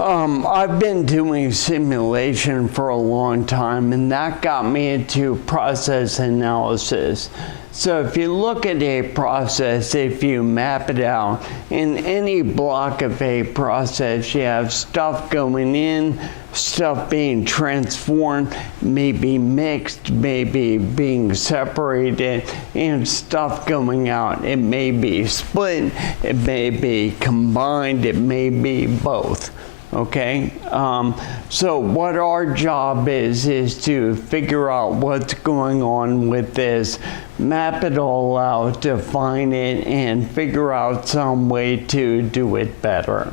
I've been doing simulation for a long time, and that got me into process analysis. So if you look at a process, if you map it out, in any block of a process, you have stuff going in, stuff being transformed, maybe mixed, maybe being separated, and stuff going out. It may be split, it may be combined, it may be both. Okay, so what our job is to figure out what's going on with this, map it all out, define it, and figure out some way to do it better.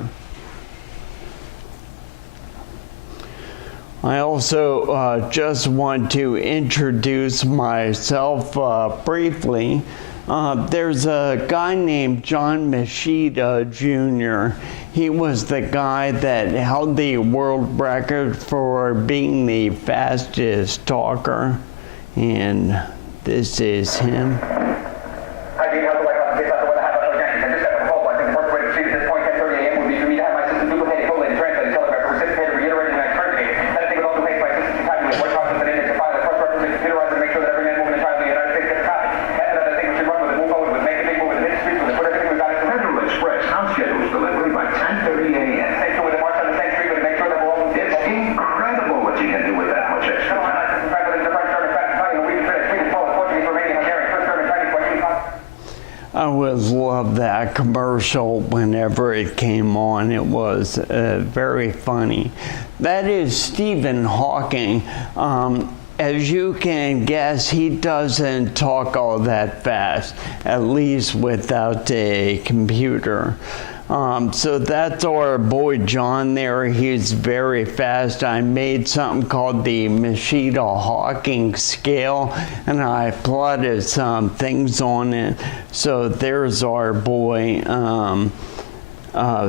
I also just want to introduce myself briefly. There's a guy named John Machida Jr. He was the guy that held the world record for being the fastest talker, and this is him. I always loved that commercial whenever it came on. It was very funny. That is Stephen Hawking. As you can guess, he doesn't talk all that fast, at least without a computer. So that's our boy John there. He's very fast. I made something called the Machida-Hawking scale, and I plotted some things on it. So there's our boy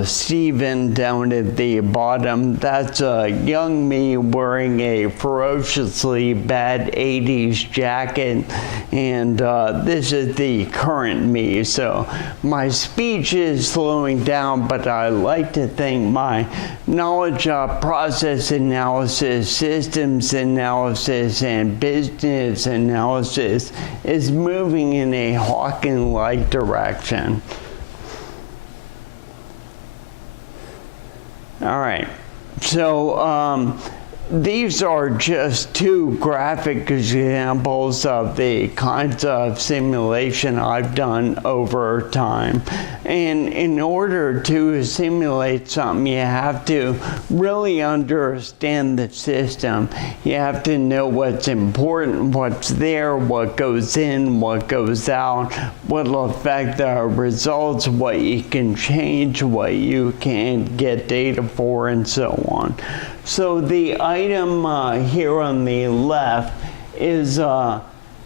Stephen down at the bottom. That's a young me wearing a ferociously bad 80s jacket, and this is the current me. So my speech is slowing down, but I like to think my knowledge of process analysis, systems analysis, and business analysis is moving in a Hawking-like direction. All right, so these are just two graphic examples of the kinds of simulation I've done over time. And in order to simulate something, you have to really understand the system. You have to know what's important, what's there, what goes in, what goes out, what will affect the results, what you can change, what you can get data for, and so on. So the item here on the left is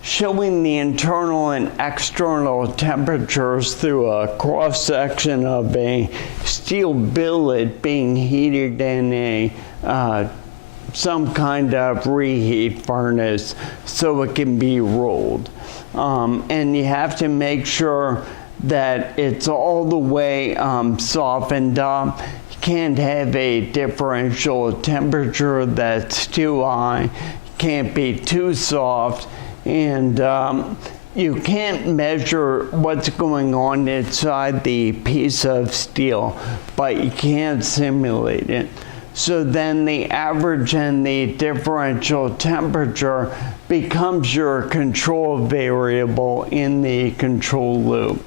showing the internal and external temperatures through a cross-section of a steel billet being heated in a some kind of reheat furnace so it can be rolled. And you have to make sure that it's all the way softened up. Can't have a differential temperature that's too high, can't be too soft, and you can't measure what's going on inside the piece of steel, but you can simulate it. So then the average and the differential temperature becomes your control variable in the control loop.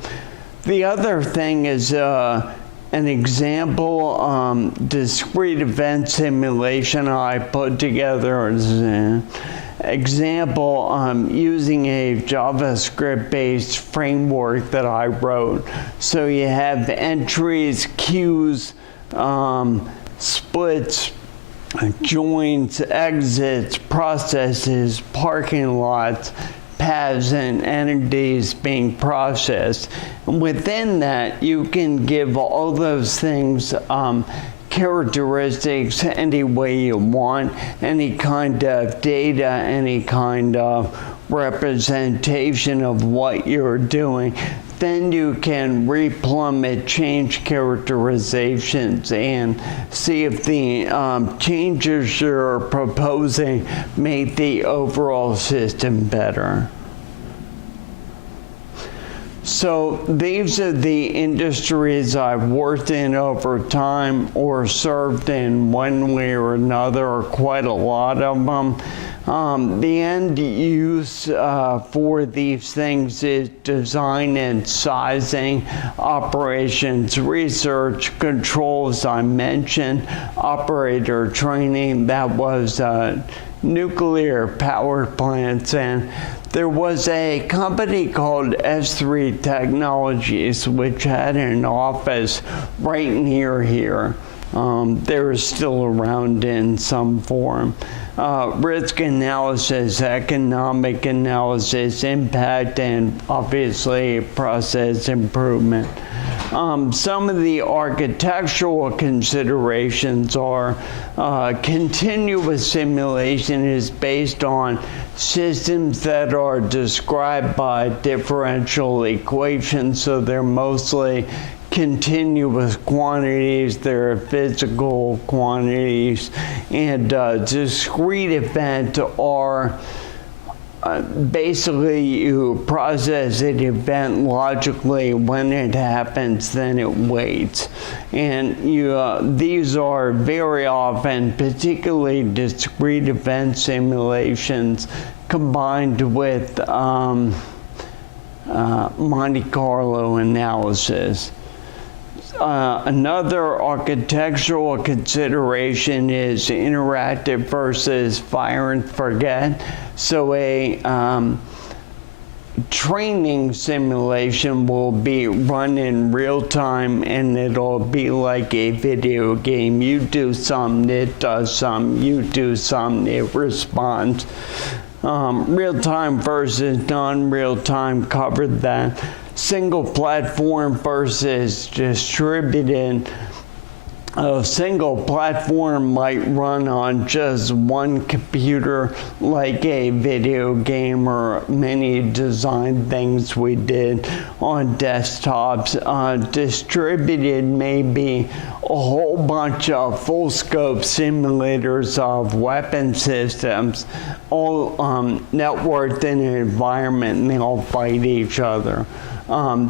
The other thing is an example discrete event simulation I put together as an example using a JavaScript-based framework that I wrote. So you have entries, queues, splits, joins, exits, processes, parking lots, paths, and entities being processed. And within that, you can give all those things characteristics any way you want, any kind of data, any kind of representation of what you're doing. then you can replummet change characterizations and see if the changes you're proposing make the overall system better. So these are the industries I've worked in over time or served in one way or another, or quite a lot of them. The end use for these things is design and sizing, operations, research, controls, I mentioned, operator training, that was nuclear power plants, and there was a company called S3 Technologies which had an office right near here. They're still around in some form. Risk analysis, economic analysis, impact, and obviously process improvement. Some of the architectural considerations are continuous simulation is based on systems that are described by differential equations, so they're mostly continuous quantities, they're physical quantities, and discrete events are basically you process an event logically. When it happens, then it waits. And these are very often, particularly discrete event simulations, combined with Monte Carlo analysis. Another architectural consideration is interactive versus fire and forget. So a training simulation will be run in real time, and it'll be like a video game. You do something, it does something, you do something, it responds. Real time versus non-real time, covered that. Single platform versus distributed. A single platform might run on just one computer, like a video game or many design things we did on desktops. Distributed may be a whole bunch of full scope simulators of weapon systems, all networked in an environment, and they all fight each other.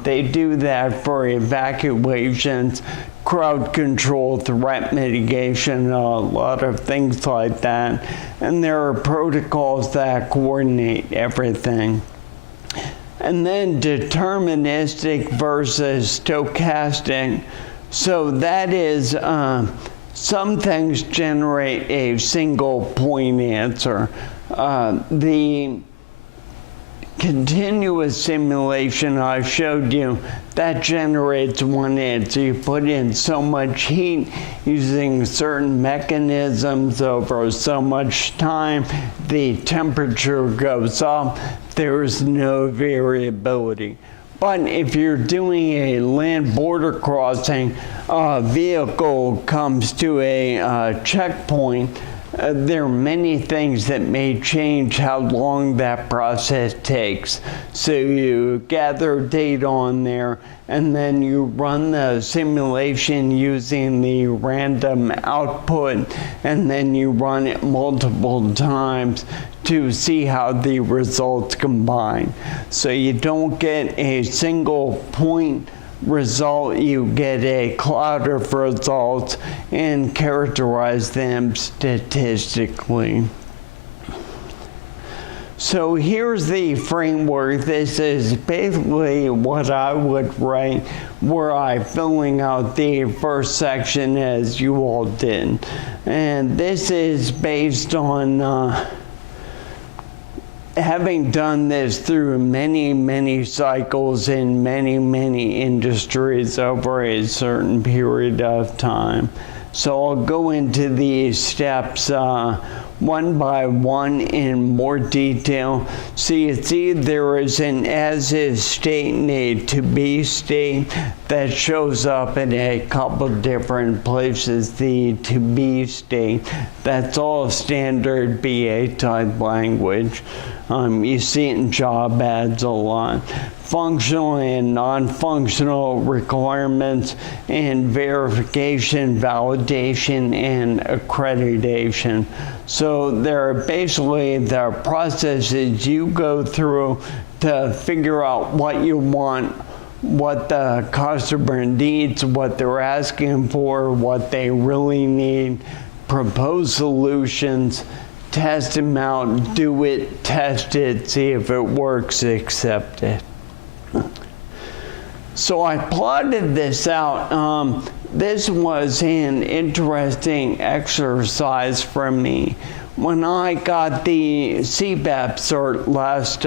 They do that for evacuations, crowd control, threat mitigation, a lot of things like that. And there are protocols that coordinate everything. And then deterministic versus stochastic. So that is, some things generate a single point answer. The continuous simulation I showed you, that generates one answer. You put in so much heat using certain mechanisms over so much time, the temperature goes up, there's no variability. But if you're doing a land border crossing, a vehicle comes to a checkpoint, there are many things that may change how long that process takes. So you gather data on there, and then you run the simulation using the random output, and then you run it multiple times to see how the results combine. So you don't get a single point result, you get a cloud of results and characterize them statistically. So here's the framework. This is basically what I would write were I filling out the first section as you all did. And this is based on having done this through many, many cycles in many, many industries over a certain period of time. So I'll go into these steps one by one in more detail. So you see there is an as-is state and a to-be state that shows up in a couple different places. The to-be state, that's all standard BA type language. You see it in job ads a lot. functional and non-functional requirements, and verification, validation, and accreditation. So they're basically the processes you go through to figure out what you want, what the customer needs, what they're asking for, what they really need, propose solutions, test them out, do it, test it, see if it works, accept it. So I plotted this out. This was an interesting exercise for me. When I got the CPAP cert last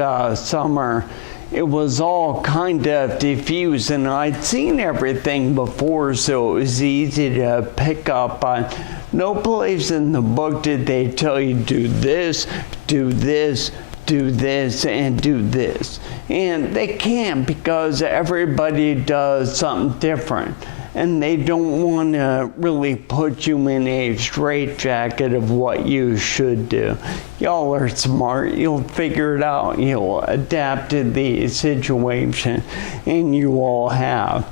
summer, it was all kind of diffuse, and I'd seen everything before, so it was easy to pick up on. No place in the book did they tell you do this, do this, do this, and do this. And they can't, because everybody does something different. And they don't want to really put you in a straitjacket of what you should do. Y'all are smart. You'll figure it out. You'll adapt to the situation, and you all have.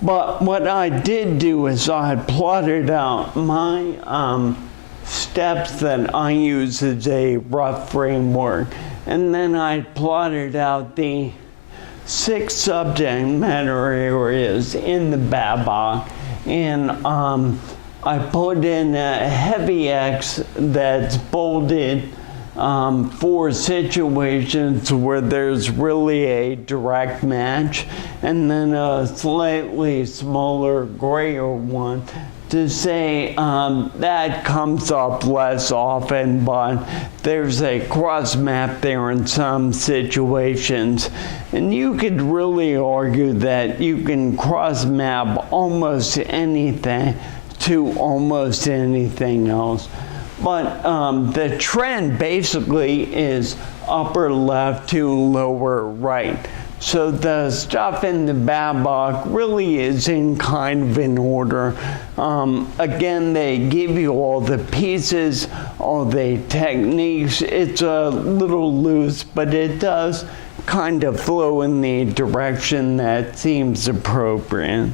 But what I did do is I plotted out my steps that I use as a rough framework. And then I plotted out the 6 subject matter areas in the BABA, and I put in a heavy X that's bolded for situations where there's really a direct match, and then a slightly smaller grayer one to say that comes up less often, but there's a cross map there in some situations. And you could really argue that you can cross map almost anything to almost anything else. But the trend basically is upper left to lower right. So the stuff in the BABA really is in kind of an order. Again, they give you all the pieces, all the techniques. It's a little loose, but it does kind of flow in the direction that seems appropriate.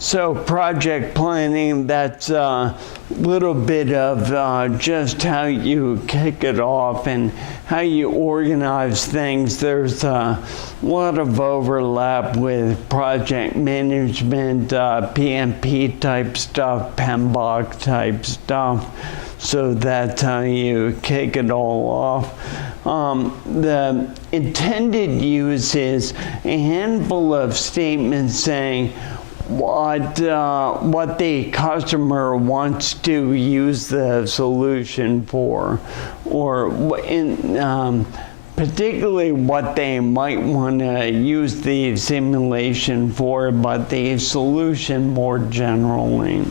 So project planning, that's a little bit of just how you kick it off and how you organize things. There's a lot of overlap with project management, PMP type stuff, PMBOK type stuff. So that's how you kick it all off. The intended use is a handful of statements saying what the customer wants to use the solution for, or particularly what they might want to use the simulation for, but the solution more generally.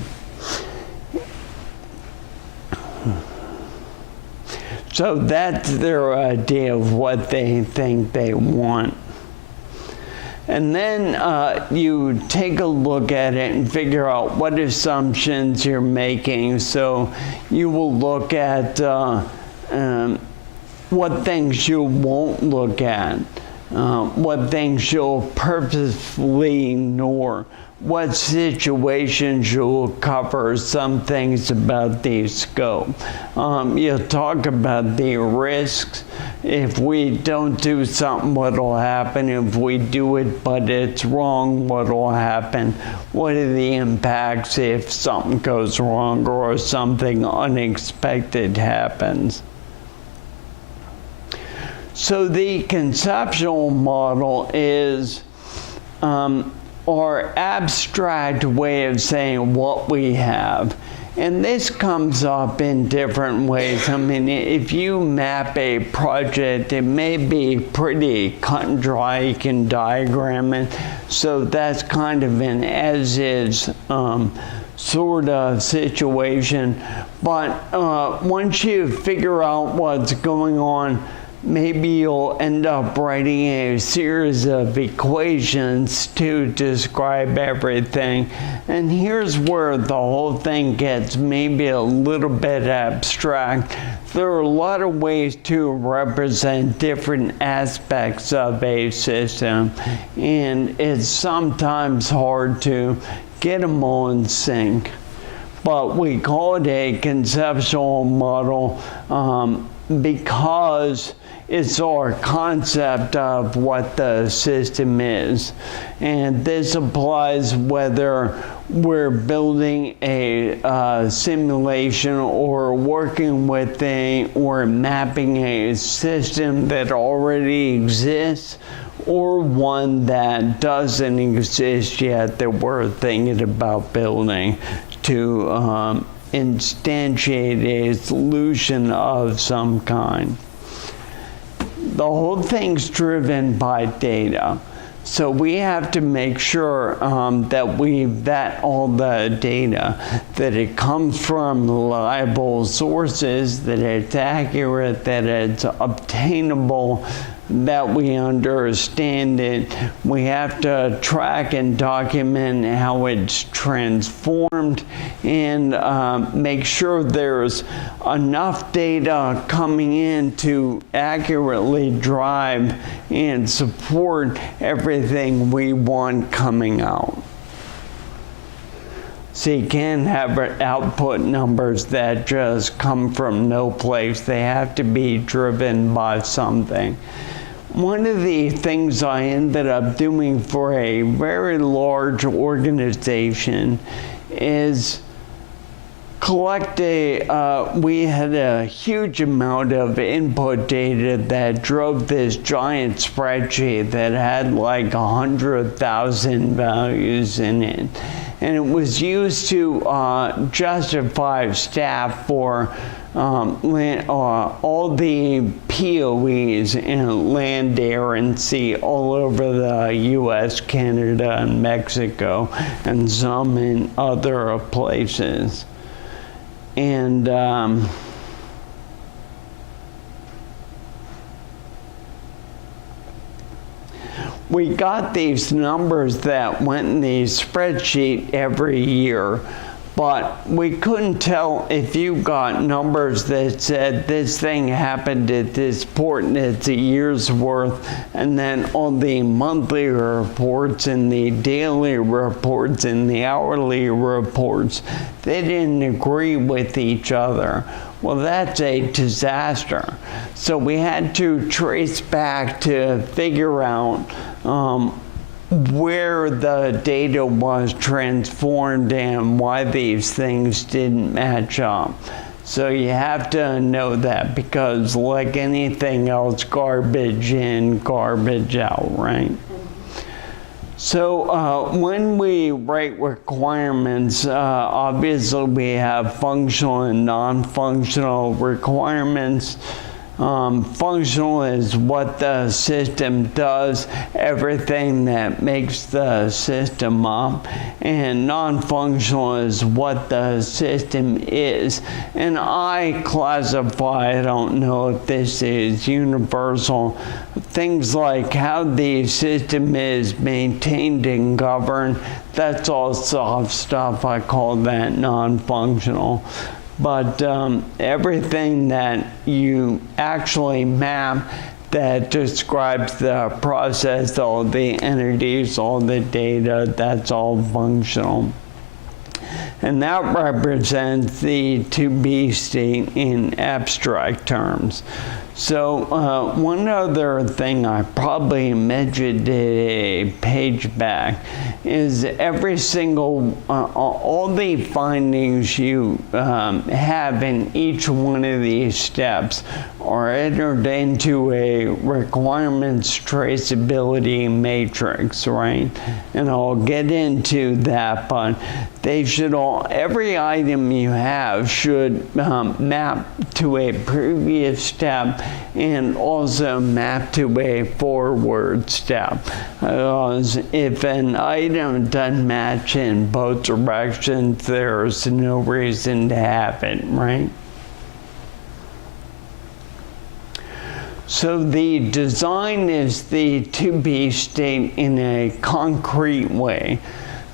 So that's their idea of what they think they want. And then you take a look at it and figure out what assumptions you're making. So you will look at what things you won't look at, what things you'll purposefully ignore, what situations you'll cover, some things about the scope. You'll talk about the risks. If we don't do something, what'll happen? If we do it but it's wrong, what'll happen? What are the impacts if something goes wrong or something unexpected happens? So the conceptual model is our abstract way of saying what we have. And this comes up in different ways. I mean, if you map a project, it may be pretty cut and dry. You can diagram it. So that's kind of an as-is sort of situation. But once you figure out what's going on, maybe you'll end up writing a series of equations to describe everything. And here's where the whole thing gets maybe a little bit abstract. There are a lot of ways to represent different aspects of a system, and it's sometimes hard to get them all in sync. But we call it a conceptual model because it's our concept of what the system is. And this applies whether we're building a simulation or working with or mapping a system that already exists, or one that doesn't exist yet that we're thinking about building to instantiate a solution of some kind. The whole thing's driven by data. So we have to make sure that we vet all the data, that it comes from reliable sources, that it's accurate, that it's obtainable, that we understand it. We have to track and document how it's transformed and make sure there's enough data coming in to accurately drive and support everything we want coming out. So you can't have output numbers that just come from no place. They have to be driven by something. One of the things I ended up doing for a very large organization is collect we had a huge amount of input data that drove this giant spreadsheet that had like 100,000 values in it. And it was used to justify staff for all the POEs in land, air, and sea all over the US, Canada, and Mexico, and some in other places. And we got these numbers that went in the spreadsheet every year, but we couldn't tell if you got numbers that said this thing happened at this port and it's a year's worth, and then all the monthly reports and the daily reports and the hourly reports, they didn't agree with each other. Well, that's a disaster. So we had to trace back to figure out where the data was transformed and why these things didn't match up. So you have to know that, because like anything else, garbage in, garbage out, right? So when we write requirements, obviously we have functional and non-functional requirements. Functional is what the system does, everything that makes the system up, and non-functional is what the system is. And I classify, I don't know if this is universal, things like how the system is maintained and governed. That's all soft stuff. I call that non-functional. But everything that you actually map that describes the process, all the entities, all the data, that's all functional. And that represents the to-be state in abstract terms. So one other thing I probably mentioned a page back is every single, all the findings you have in each one of these steps are entered into a requirements traceability matrix, right? And I'll get into that, but they should all, every item you have should map to a previous step and also map to a forward step. Because if an item doesn't match in both directions, there's no reason to have it, right? So the design is the to-be state in a concrete way.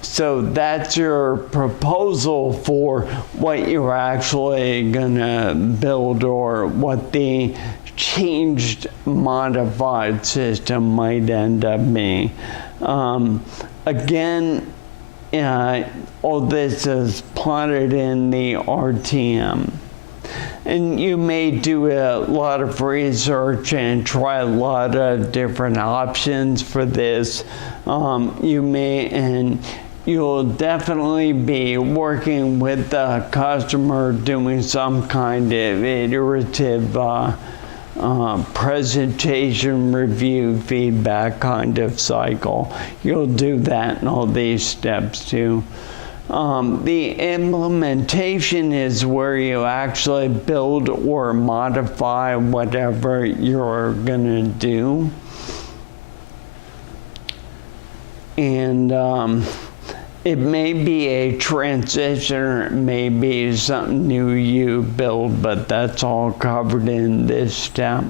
So that's your proposal for what you're actually gonna build, or what the changed, modified system might end up being. Again, all this is plotted in the RTM. And you may do a lot of research and try a lot of different options for this. You'll definitely be working with the customer, doing some kind of iterative presentation, review, feedback kind of cycle. You'll do that in all these steps too. The implementation is where you actually build or modify whatever you're gonna do. And it may be a transition, or it may be something new you build, but that's all covered in this step.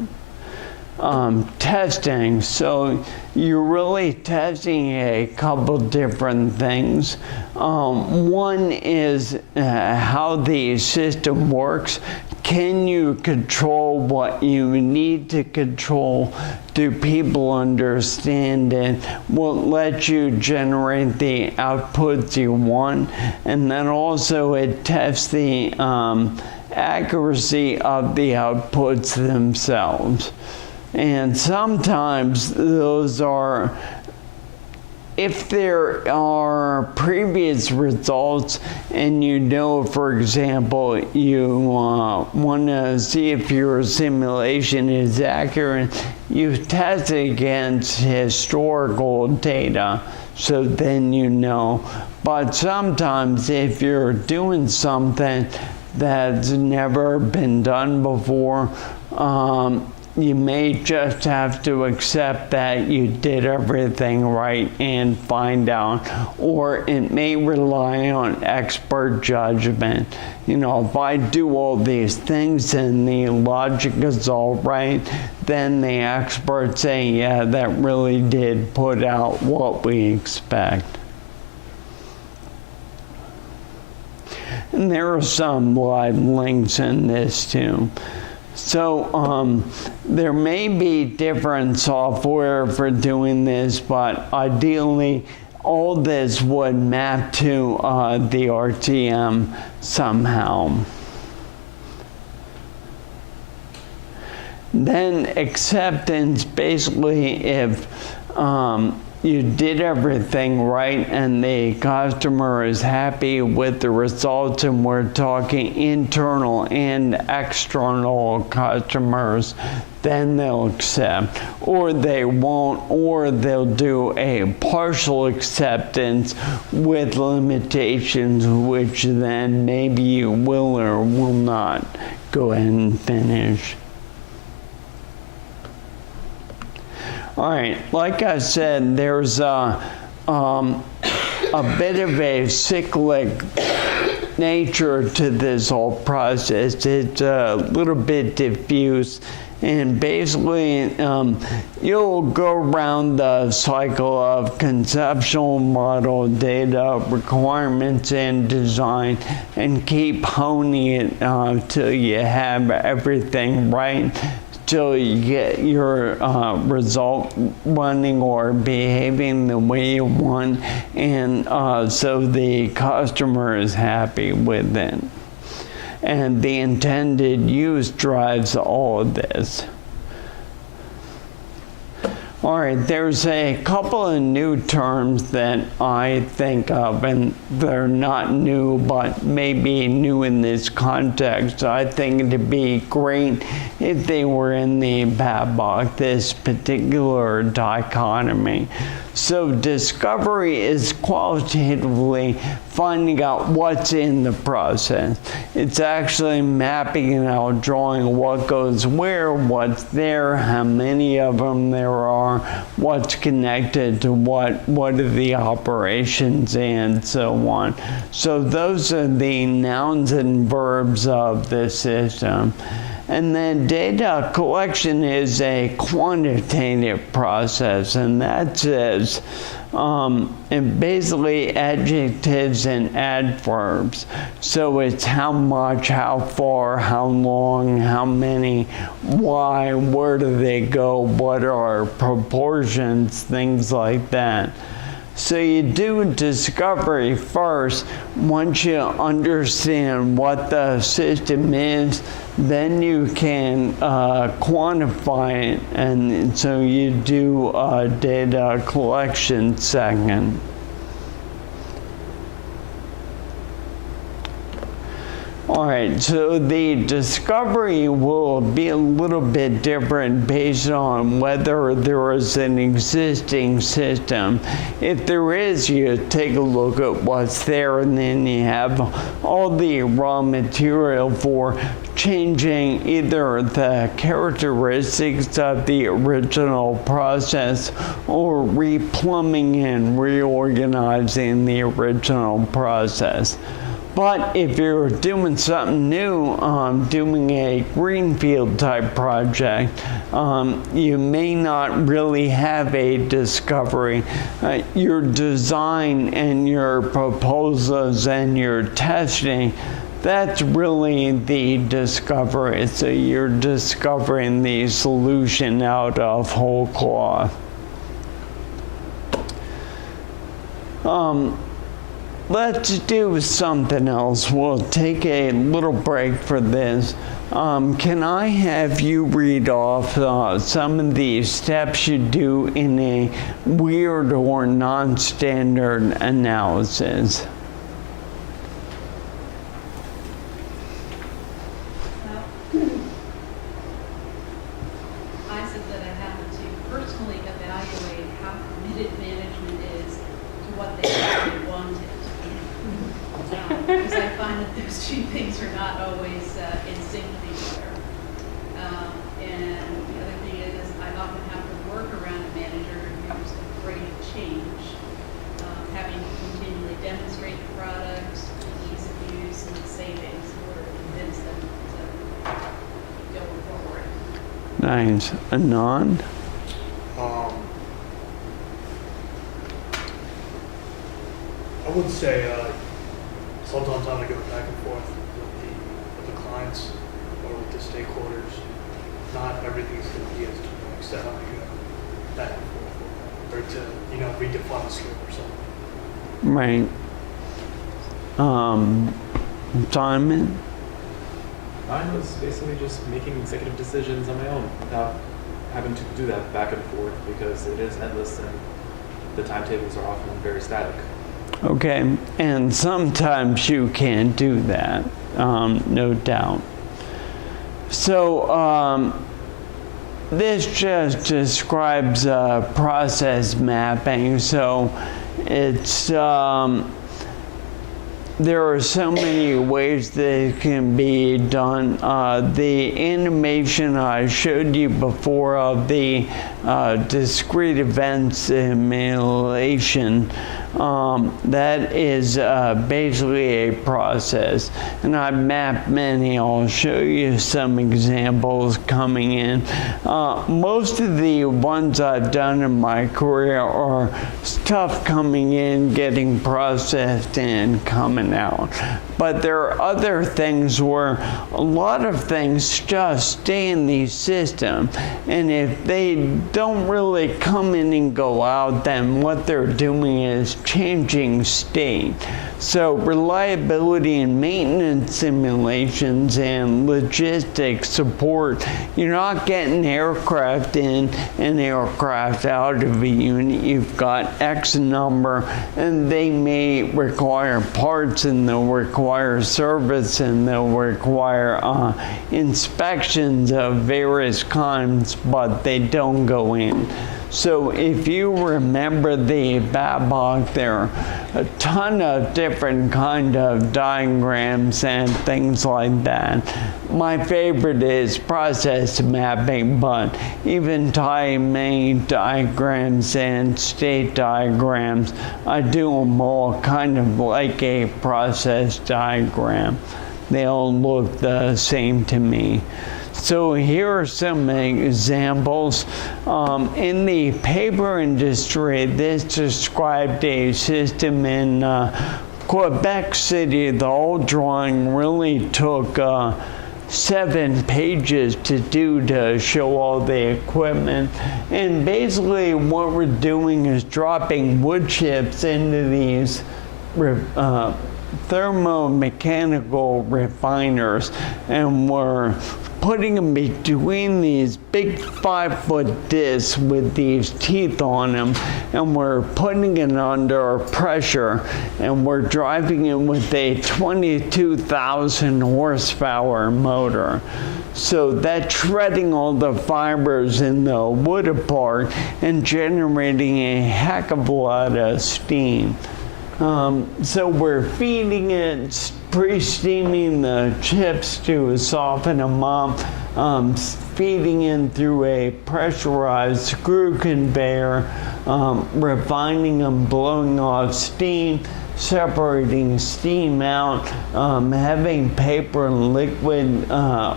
Testing. So you're really testing a couple different things. One is how the system works. Can you control what you need to control? Do people understand it? Will it let you generate the outputs you want? And then also it tests the accuracy of the outputs themselves. And sometimes those are, if there are previous results and you know, for example, you want to see if your simulation is accurate, you test it against historical data, so then you know. But sometimes if you're doing something that's never been done before, you may just have to accept that you did everything right and find out, or it may rely on expert judgment. You know, if I do all these things and the logic is all right, then the experts say, yeah, that really did put out what we expect. And there are some live links in this too. So there may be different software for doing this, but ideally all this would map to the RTM somehow. Then acceptance, basically if you did everything right and the customer is happy with the results, and we're talking internal and external customers, then they'll accept, or they won't, or they'll do a partial acceptance with limitations, which then maybe you will or will not go ahead and finish. All right, like I said, there's a bit of a cyclic nature to this whole process. It's a little bit diffuse, and basically you'll go around the cycle of conceptual model, data, requirements, and design, and keep honing it till you have everything right, till you get your result running or behaving the way you want, and so the customer is happy with it. And the intended use drives all of this. All right, there's a couple of new terms that I think of, and they're not new, but maybe new in this context. I think it'd be great if they were in the BABOK, this particular dichotomy. So discovery is qualitatively finding out what's in the process. It's actually mapping it out, drawing what goes where, what's there, how many of them there are, what's connected to what are the operations, and so on. So those are the nouns and verbs of the system. And then data collection is a quantitative process, and that says and basically adjectives and adverbs. So it's how much, how far, how long, how many, why, where do they go, what are proportions, things like that. So you do discovery first. Once you understand what the system is, then you can quantify it, and so you do data collection second. All right, so the discovery will be a little bit different based on whether there is an existing system. If there is, you take a look at what's there, and then you have all the raw material for changing either the characteristics of the original process or replumbing and reorganizing the original process. But if you're doing something new, doing a greenfield type project, you may not really have a discovery. Your design and your proposals and your testing, that's really the discovery. So you're discovering the solution out of whole cloth. Let's do something else. We'll take a little break for this. Can I have you read off some of the steps you do in a weird or non-standard analysis? I said that I have to personally evaluate how committed management is to what they actually wanted. Because I find that those two things are not always in sync with each other. And the other thing is I often have to work around a manager who's afraid of change, having to continually demonstrate the products, the ease of use, and the savings in order to convince them to go forward. Nice. Anand? I would say sometimes I'm going to go back and forth with the clients or with the stakeholders. Not everything's going to be as complex that I'm going to go back and forth with them, or to redefine the scope or something. Right. Simon? Mine was basically just making executive decisions on my own without having to do that back and forth, because it is endless and the timetables are often very static. Okay, and sometimes you can't do that, no doubt. So this just describes process mapping. So it's there are so many ways that it can be done. The animation I showed you before of the discrete event simulation, that is basically a process, and I've mapped many. I'll show you some examples coming in. Most of the ones I've done in my career are stuff coming in, getting processed, and coming out. But there are other things where a lot of things just stay in the system, and if they don't really come in and go out, then what they're doing is changing state. So reliability and maintenance simulations and logistics support, you're not getting aircraft in and aircraft out of a unit. You've got X number, and they may require parts, and they'll require service, and they'll require inspections of various kinds, but they don't go in. So if you remember the Babcock, there are a ton of different kind of diagrams and things like that. My favorite is process mapping, but even timing diagrams and state diagrams, I do them all kind of like a process diagram. They all look the same to me. So here are some examples. In the paper industry, this described a system in Quebec City. The whole drawing really took 7 pages to do to show all the equipment. And basically what we're doing is dropping wood chips into these thermomechanical refiners, and we're putting them between these big 5-foot discs with these teeth on them, and we're putting it under pressure, and we're driving it with a 22,000 horsepower motor. So that's shredding all the fibers in the wood apart and generating a heck of a lot of steam. So we're feeding it, pre-steaming the chips to soften them up, feeding in through a pressurized screw conveyor, refining them, blowing off steam, separating steam out, having paper and liquid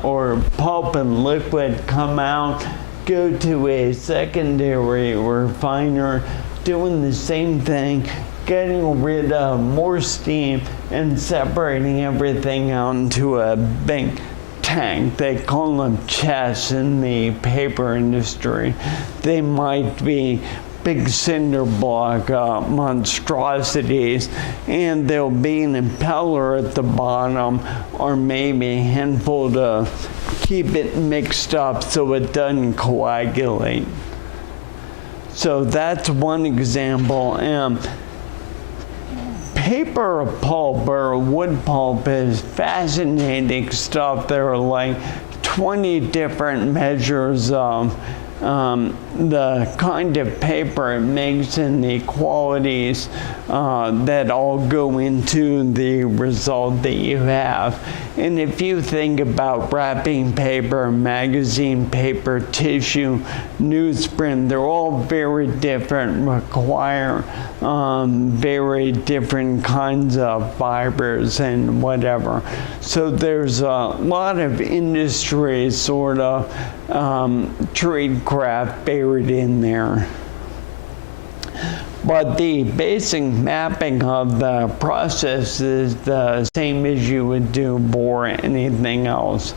or pulp and liquid come out, go to a secondary refiner, doing the same thing, getting rid of more steam and separating everything out into a big tank. They call them chests in the paper industry. They might be big cinder block monstrosities, and there'll be an impeller at the bottom, or maybe a handful to keep it mixed up so it doesn't coagulate. So that's one example. Paper pulp or wood pulp is fascinating stuff. There are like 20 different measures of the kind of paper it makes and the qualities that all go into the result that you have. And if you think about wrapping paper, magazine paper, tissue, newsprint, they're all very different, require very different kinds of fibers and whatever. So there's a lot of industry sort of tradecraft buried in there. But the basic mapping of the process is the same as you would do for anything else.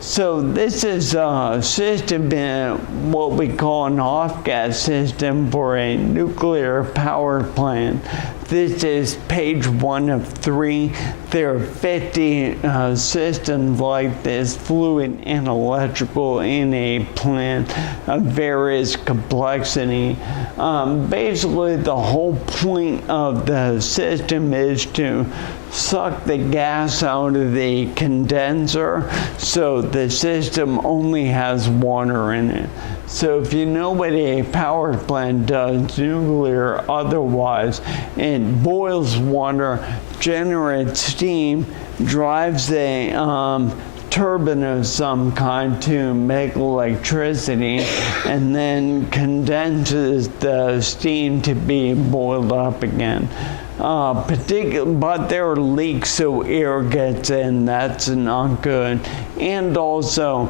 So this is a system in what we call an off-gas system for a nuclear power plant. This is page 1 of 3. There are 50 systems like this, fluid and electrical, in a plant of various complexity. Basically, the whole point of the system is to suck the gas out of the condenser, so the system only has water in it. So if you know what a power plant does, nuclear otherwise, it boils water, generates steam, drives a turbine of some kind to make electricity, and then condenses the steam to be boiled up again. But there are leaks, so air gets in. That's not good. And also,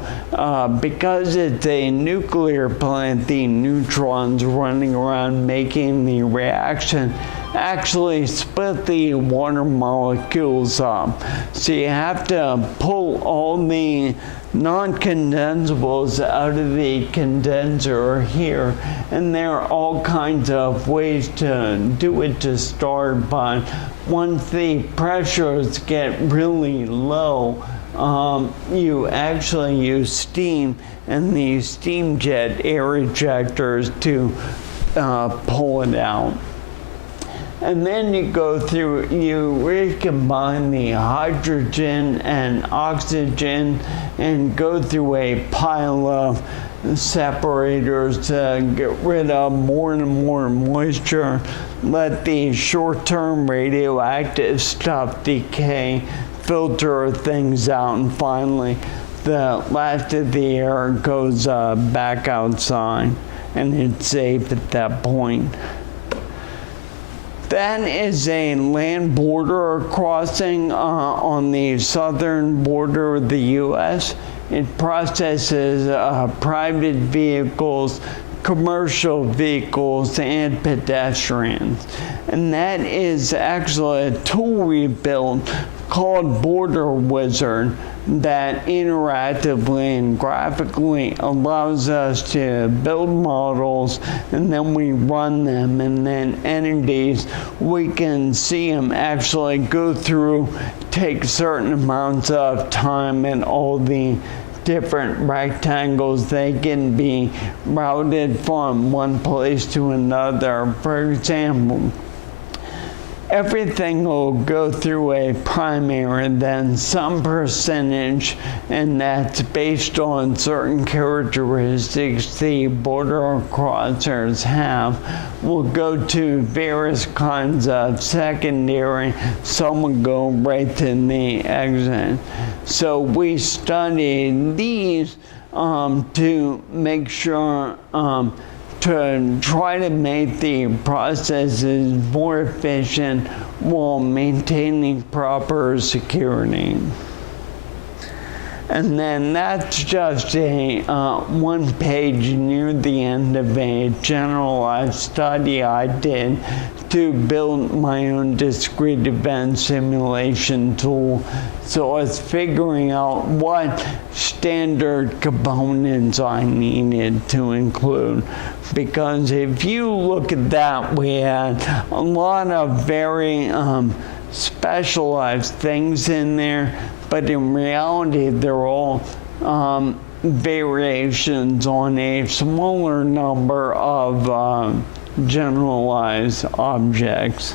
because it's a nuclear plant, the neutrons running around making the reaction actually split the water molecules up. So you have to pull all the non-condensables out of the condenser here, and there are all kinds of ways to do it to start, but once the pressures get really low, you actually use steam and the steam jet air ejectors to pull it out. And then you go through, you recombine the hydrogen and oxygen and go through a pile of separators to get rid of more and more moisture, let the short-term radioactive stuff decay, filter things out, and finally the last of the air goes back outside, and it's safe at that point. That is a land border crossing on the southern border of the U.S. It processes private vehicles, commercial vehicles, and pedestrians. And that is actually a tool we built called Border Wizard that interactively and graphically allows us to build models, and then we run them, and then entities, we can see them actually go through, take certain amounts of time, and all the different rectangles, they can be routed from one place to another. For example, everything will go through a primary, then some percentage, and that's based on certain characteristics the border crossers have, will go to various kinds of secondary. Some will go right to the exit. So we studied these to make sure to try to make the processes more efficient while maintaining proper security. And then that's just a one page near the end of a generalized study I did to build my own discrete event simulation tool. So I was figuring out what standard components I needed to include. Because if you look at that, we had a lot of very specialized things in there, but in reality, they're all variations on a smaller number of generalized objects.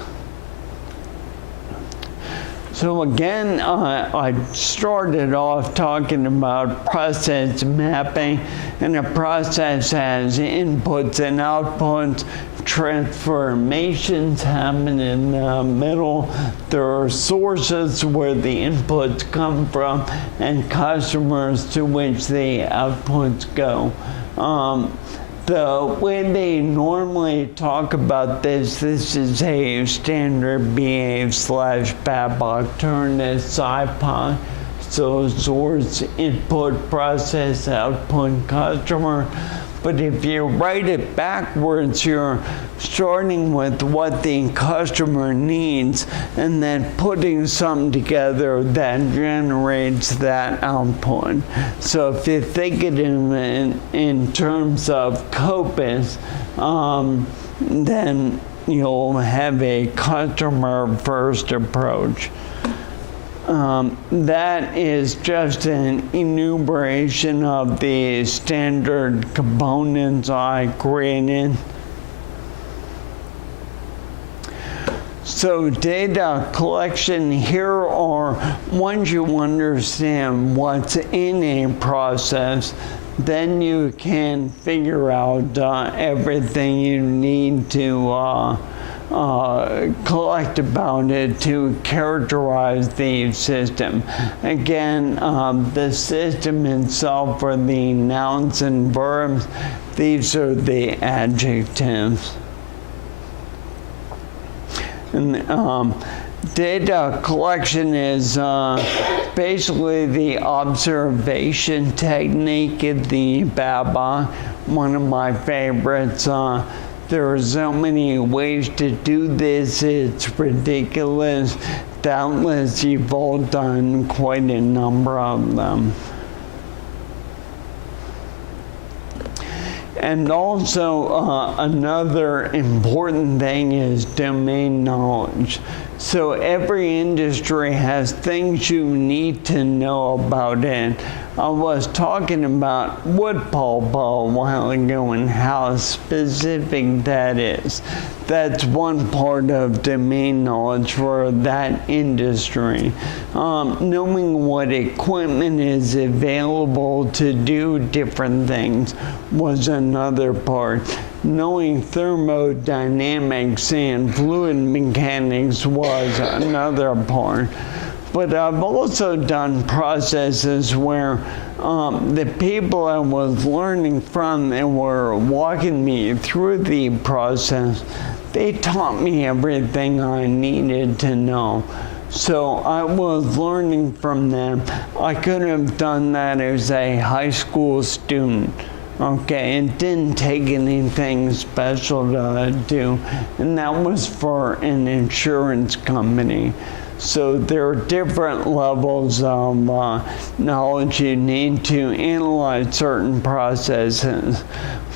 So again, I started off talking about process mapping, and a process has inputs and outputs. Transformations happen in the middle. There are sources where the inputs come from, and customers to which the outputs go. The way they normally talk about this is a standard BA/BABA, turn this SciPy. So source, input, process, output, customer. But if you write it backwards, you're starting with what the customer needs and then putting something together that generates that output. So if you think it in terms of Copus, then you'll have a customer-first approach. That is just an enumeration of the standard components I created. So data collection, here are, once you understand what's in a process, then you can figure out everything you need to collect about it to characterize the system. Again, the system itself are the nouns and verbs. These are the adjectives. And data collection is basically the observation technique in the BABA, one of my favorites. There are so many ways to do this, it's ridiculous. Doubtless you've all done quite a number of them. And also another important thing is domain knowledge. So every industry has things you need to know about it. I was talking about wood pulp a while ago and how specific that is. That's one part of domain knowledge for that industry. Knowing what equipment is available to do different things was another part. Knowing thermodynamics and fluid mechanics was another part. But I've also done processes where the people I was learning from and were walking me through the process, they taught me everything I needed to know. So I was learning from them. I could have done that as a high school student. Okay, it didn't take anything special to do, and that was for an insurance company. So there are different levels of knowledge you need to analyze certain processes.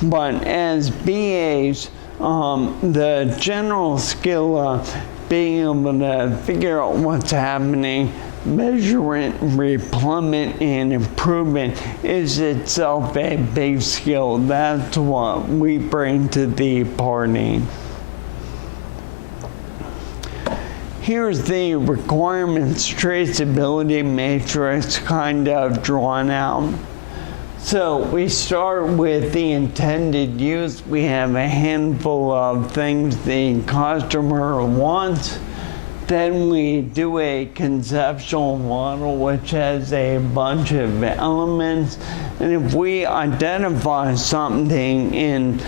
But as BAs, the general skill of being able to figure out what's happening, measure it, replummet, and improve it is itself a big skill. That's what we bring to the party. Here's the requirements traceability matrix kind of drawn out. So we start with the intended use. We have a handful of things the customer wants. Then we do a conceptual model which has a bunch of elements. And if we identify something in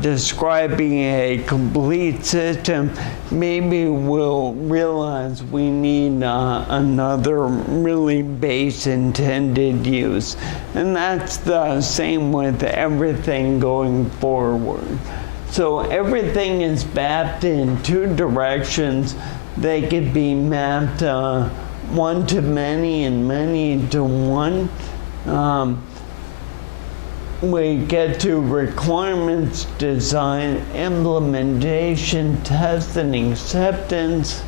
describing a complete system, maybe we'll realize we need another really base intended use. And that's the same with everything going forward. So everything is mapped in two directions. They could be mapped one to many and many to one. We get to requirements, design, implementation, test, and acceptance.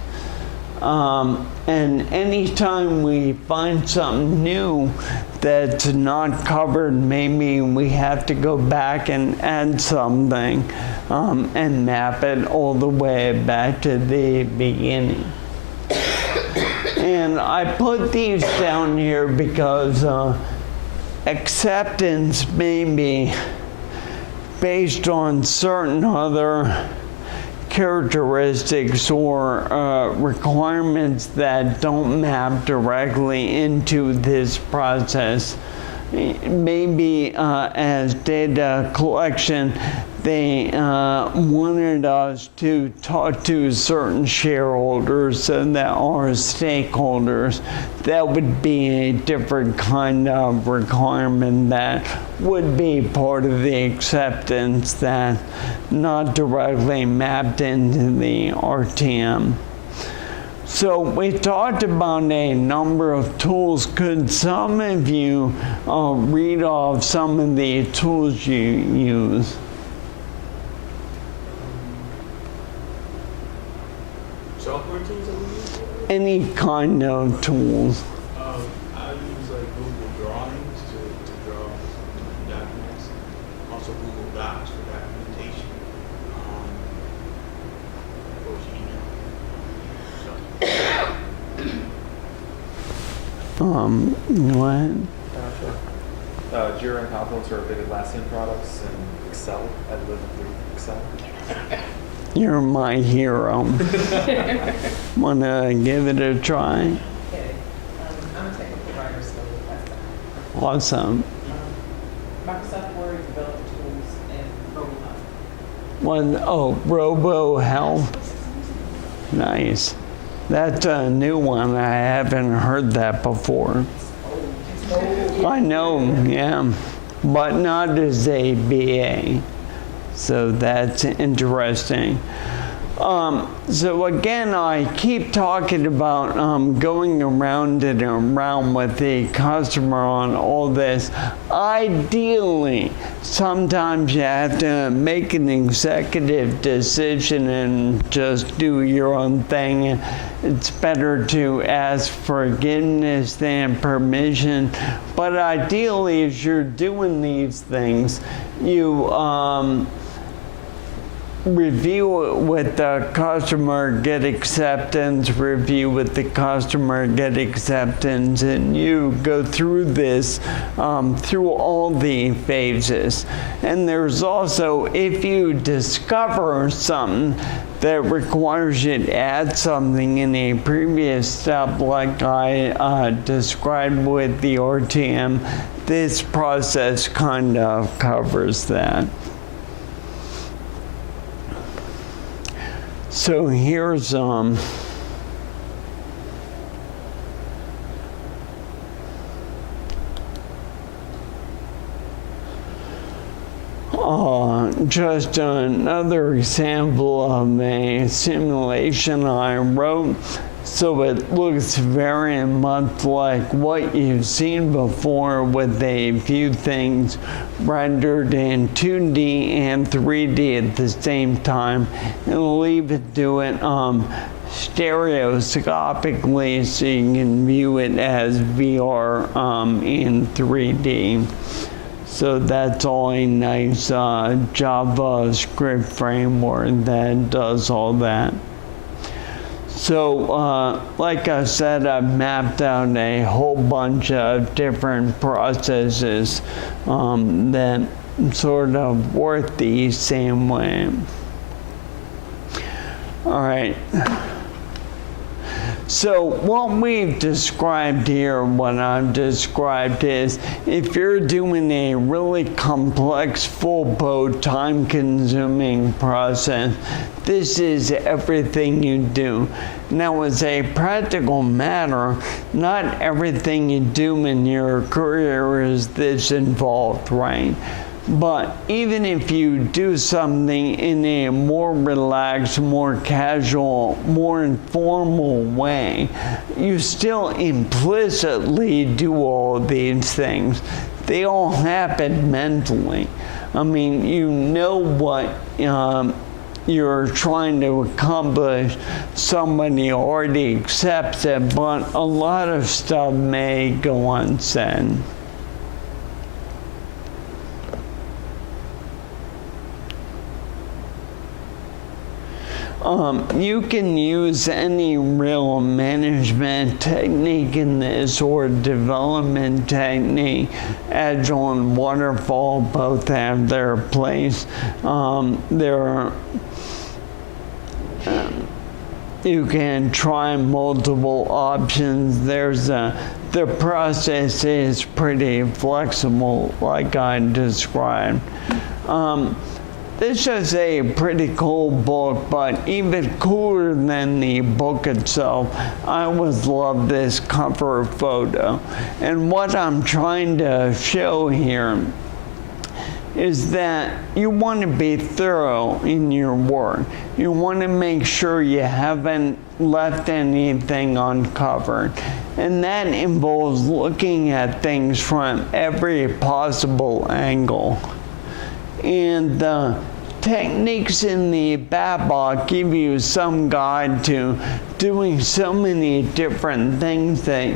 And anytime we find something new that's not covered, maybe we have to go back and add something and map it all the way back to the beginning. And I put these down here because acceptance may be based on certain other characteristics or requirements that don't map directly into this process. Maybe as data collection, they wanted us to talk to certain shareholders so that are stakeholders. That would be a different kind of requirement that would be part of the acceptance that not directly mapped into the RTM. So we talked about a number of tools. Could some of you read off some of the tools you use? Software tools that we use? Any kind of tools. I use like Google Drawings to draw documents. Also Google Docs for documentation. Of course, email. Go ahead. Sure. Jira and Confluence are big Atlassian products, and Excel. I live with Excel. You're my hero. Wanna give it a try? Okay. I'm a technical writer, so that's that. Awesome. Microsoft Word, developer tools, and RoboHub. Robo Health. Nice. That's a new one. I haven't heard that before. I know, yeah, but not as a BA. So that's interesting. So again, I keep talking about going around and around with the customer on all this. Ideally, sometimes you have to make an executive decision and just do your own thing. It's better to ask forgiveness than permission. But ideally, as you're doing these things, you review it with the customer, get acceptance, review with the customer, get acceptance, and you go through this through all the phases. And there's also, if you discover something that requires you to add something in a previous step, like I described with the RTM, this process kind of covers that. So here's just another example of a simulation I wrote. So it looks very much like what you've seen before, with a few things rendered in 2D and 3D at the same time, and leave it to it stereoscopically so you can view it as VR in 3D. So that's all a nice JavaScript framework that does all that. So, like I said, I've mapped out a whole bunch of different processes that sort of work the same way. All right. So what we've described here, what I've described is, if you're doing a really complex, full-blow, time-consuming process, this is everything you do. Now, as a practical matter, not everything you do in your career is this involved, right? But even if you do something in a more relaxed, more casual, more informal way, you still implicitly do all these things. They all happen mentally. I mean, you know what you're trying to accomplish. Somebody already accepts it, but a lot of stuff may go unsaid. You can use any real management technique in this, or development technique. Agile and waterfall both have their place. You can try multiple options. The process is pretty flexible, like I described. This is a pretty cool book, but even cooler than the book itself, I always love this cover photo. And what I'm trying to show here is that you want to be thorough in your work. You want to make sure you haven't left anything uncovered. And that involves looking at things from every possible angle. And the techniques in the BABA give you some guide to doing so many different things that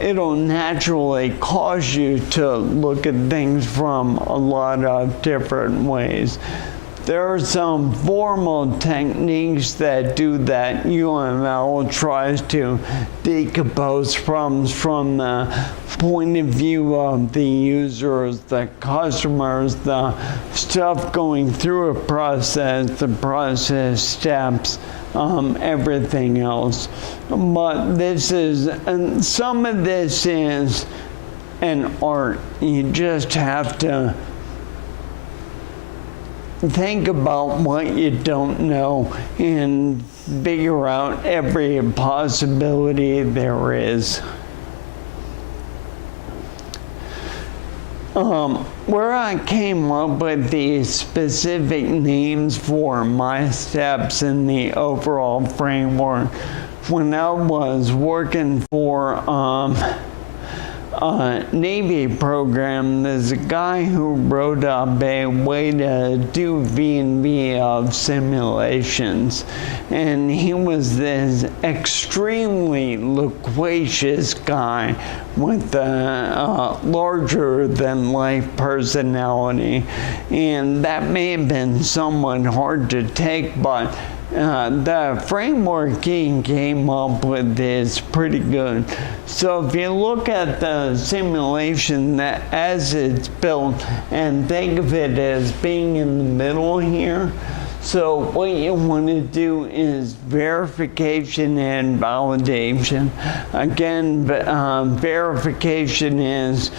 it'll naturally cause you to look at things from a lot of different ways. There are some formal techniques that do that. UML tries to decompose problems from the point of view of the users, the customers, the stuff going through a process, the process steps, everything else. But this is, and some of this is an art. You just have to think about what you don't know and figure out every possibility there is. Where I came up with the specific names for my steps in the overall framework, when I was working for Navy program, there's a guy who wrote up a way to do V&V of simulations, and he was this extremely loquacious guy with a larger than life personality, and that may have been somewhat hard to take, but the framework he came up with is pretty good. So if you look at the simulation that as it's built and think of it as being in the middle here, so what you want to do is verification and validation. Again, verification is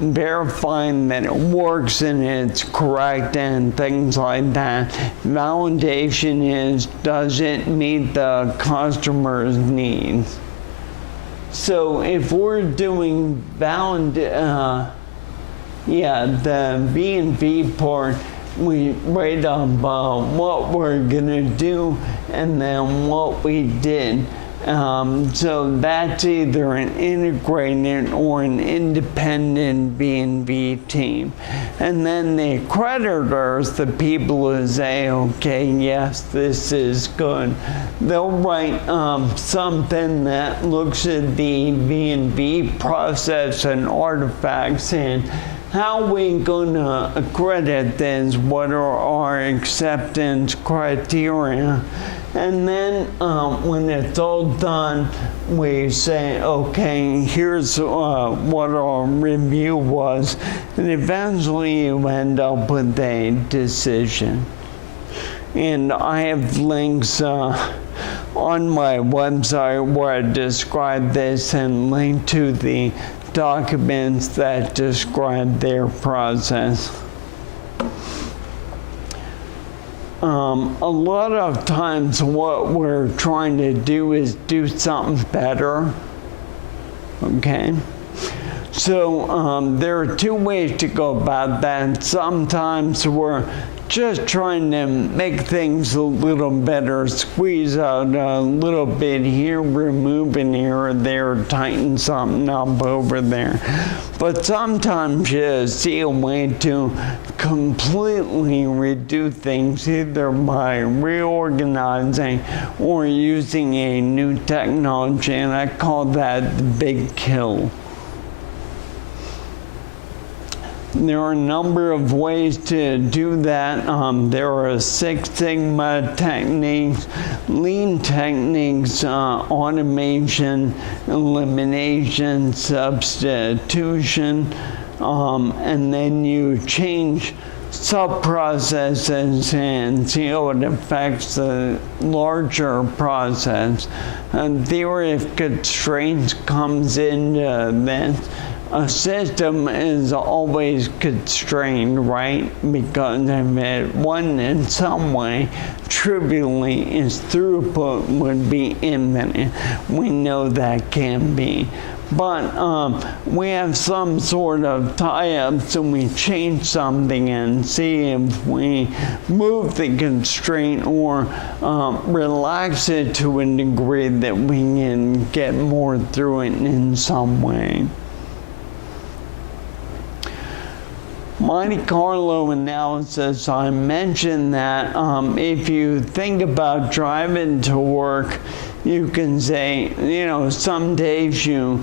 verifying that it works and it's correct and things like that. Validation is, does it meet the customer's needs? So if we're doing Yeah, the V&V part, we write up what we're gonna do and then what we did. So that's either an integrated or an independent V&V team. And then the accreditors, the people who say, okay, yes, this is good, they'll write something that looks at the V&V process and artifacts and how we gonna accredit this, what are our acceptance criteria. And then when it's all done, we say, okay, here's what our review was. And eventually you end up with a decision. And I have links on my website where I describe this and link to the documents that describe their process. A lot of times what we're trying to do is do something better, okay? So there are two ways to go about that. Sometimes we're just trying to make things a little better, squeeze out a little bit here, remove an here or there, tighten something up over there. But sometimes you see a way to completely redo things, either by reorganizing or using a new technology, and I call that the big kill. There are a number of ways to do that. There are Six Sigma techniques, lean techniques, automation, elimination, substitution, and then you change sub-processes and see how it affects the larger process. Theory of constraints comes into this. A system is always constrained, right? Because if it wasn't in some way, trivially, its throughput would be infinite. We know that can be. But we have some sort of tie-ups and we change something and see if we move the constraint or relax it to a degree that we can get more through it in some way. Monte Carlo analysis, I mentioned that if you think about driving to work, you can say, you know, some days you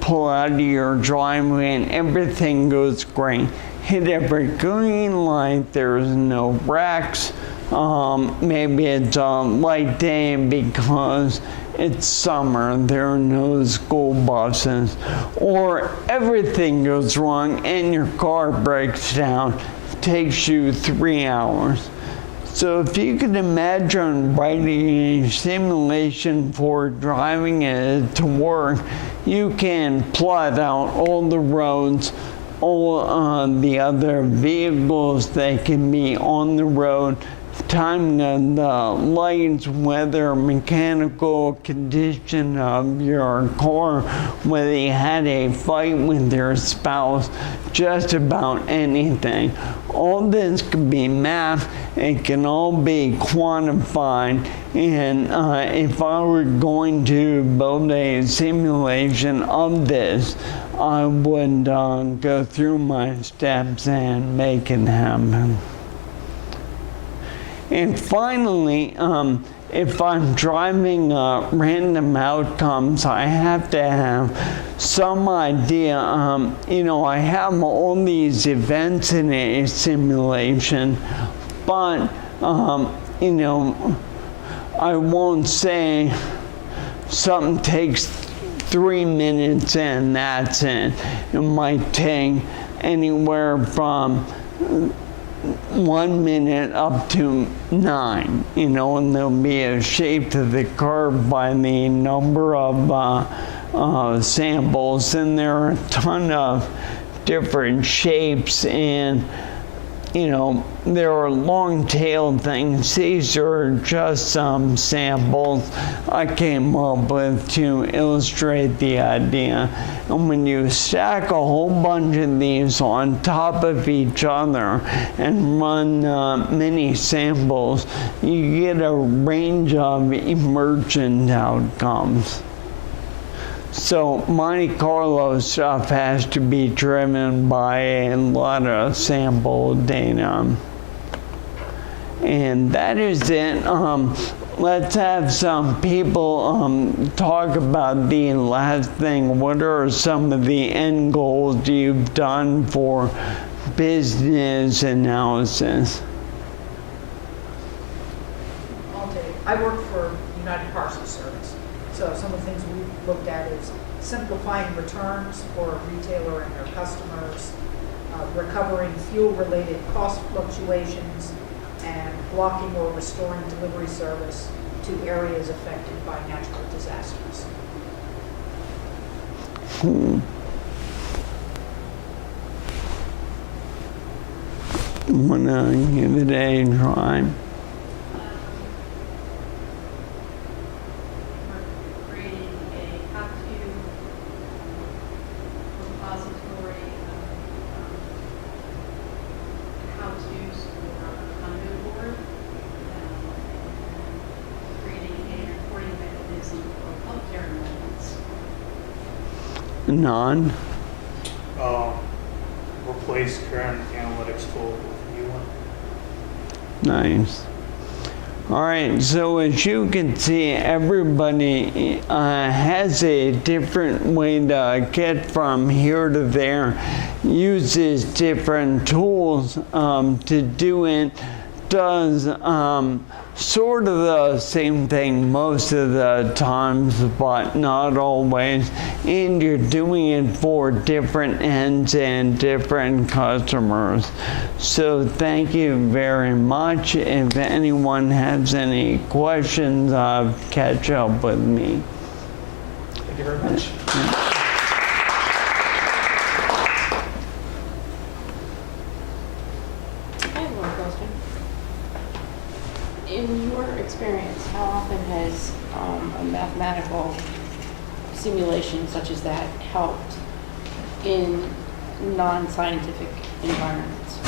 pull out of your driveway and everything goes great. Hit every green light, there's no wrecks. Maybe it's a light day because it's summer, there are no school buses, or everything goes wrong and your car breaks down, takes you 3 hours. So if you can imagine writing a simulation for driving it to work, you can plot out all the roads, all the other vehicles that can be on the road, time the lights, weather, mechanical condition of your car, whether you had a fight with your spouse, just about anything. All this can be mapped, it can all be quantified, and if I were going to build a simulation of this, I would go through my steps and make it happen. And finally, if I'm driving random outcomes, I have to have some idea. You know, I have all these events in a simulation, but, you know, I won't say something takes 3 minutes and that's it. It might take anywhere from 1 minute up to 9, you know, and there'll be a shape to the curve by the number of samples, and there are a ton of different shapes, and you know, there are long-tailed things. These are just some samples I came up with to illustrate the idea. And when you stack a whole bunch of these on top of each other and run many samples, you get a range of emergent outcomes. So Monte Carlo stuff has to be driven by a lot of sample data. And that is it. Let's have some people talk about the last thing. What are some of the end goals you've done for business analysis? I'll tell you, I work for United Parcel Service. So some of the things we've looked at is simplifying returns for a retailer and their customers, recovering fuel-related cost fluctuations, and blocking or restoring delivery service to areas affected by natural disasters. Wanna give it a try? We're creating a how-to repository of how-tos for conduit board, and creating a reporting mechanism for healthcare enrollments. None. Replace current analytics tool with a new one. Nice. All right, so as you can see, everybody has a different way to get from here to there, uses different tools to do it, does sort of the same thing most of the times, but not always, and you're doing it for different ends and different customers. So thank you very much. If anyone has any questions, catch up with me. Thank you very much. I have one question. In your experience, how often has a mathematical simulation such as that helped in non-scientific environments?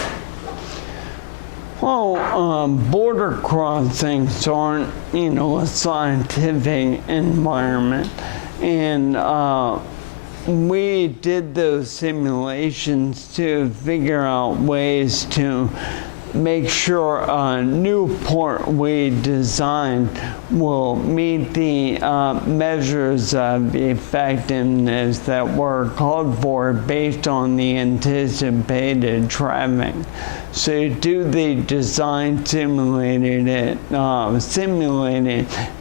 Well, border crossings aren't, you know, a scientific environment. And we did those simulations to figure out ways to make sure a new port we design will meet the measures of effectiveness that were called for based on the anticipated traffic. So you do the design, simulate it,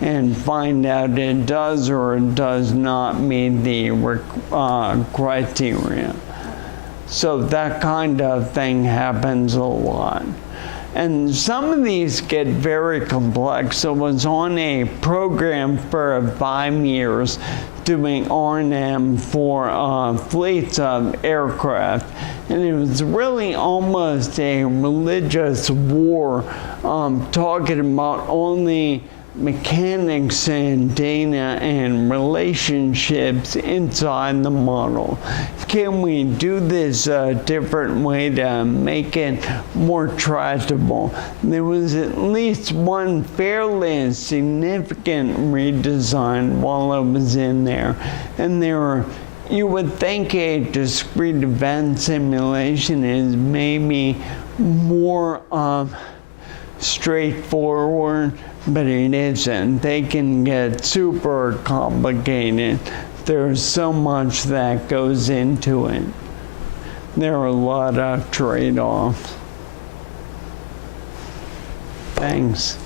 and find out it does or does not meet the criteria. So that kind of thing happens a lot. And some of these get very complex. So I was on a program for 5 years doing R&M for fleets of aircraft. And it was really almost a religious war, talking about only mechanics and data and relationships inside the model. Can we do this a different way to make it more tractable? There was at least one fairly significant redesign while I was in there, and there were, you would think a discrete event simulation is maybe more straightforward, but it isn't. They can get super complicated. There's so much that goes into it. There are a lot of trade-offs. Thanks.